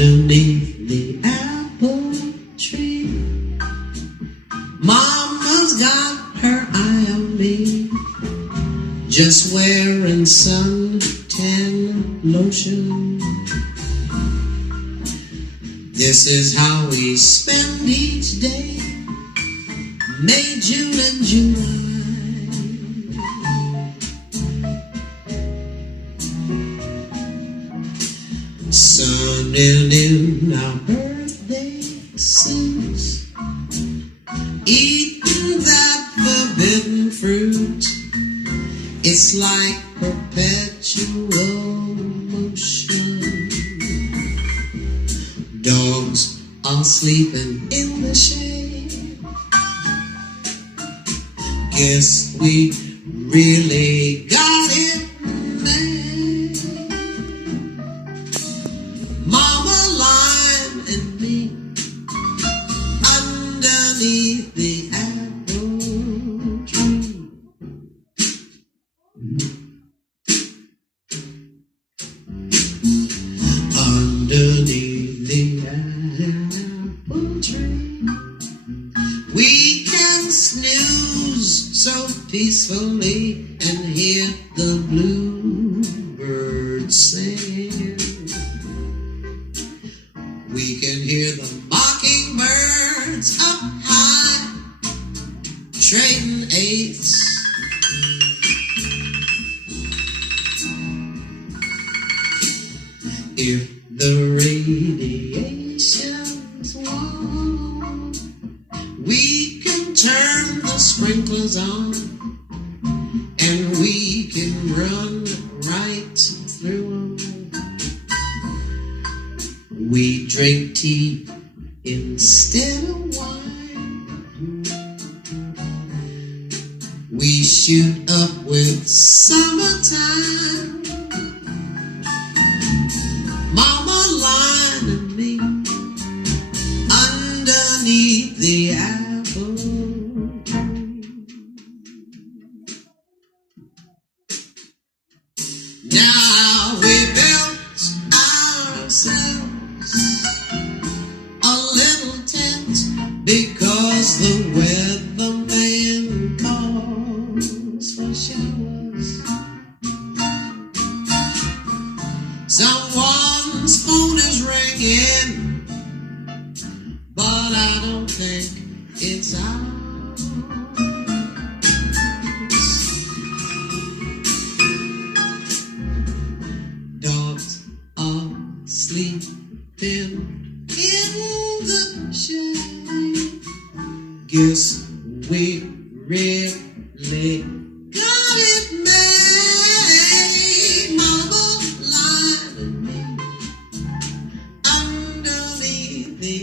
underneath the apple tree. Mama's got her eye on me, just wearing suntan lotion. This is how we spend each day, May, June, and July. Sunning in our birthday suits, eating that forbidden fruit. It's like perpetual motion. Dogs are sleeping in the shade. Guess we really got it made. Mama, Lime, and me underneath the apple tree. Underneath the apple tree, we can snooze so peacefully and hear the bluebirds sing. We can hear the mockingbirds up high, trading eights. If the radiation's warm, we can turn the sprinklers on, and we can run right through them. We drink tea instead of wine. We shoot up with summertime. Mama, Lion, and me underneath the apple tree. Now we built ourselves a little tent because the weatherman calls for showers. Someone's phone is ringing, but I don't think it's ours. Dogs are sleeping in the shade. Guess we really got it made. Mama, Lion, and me underneath the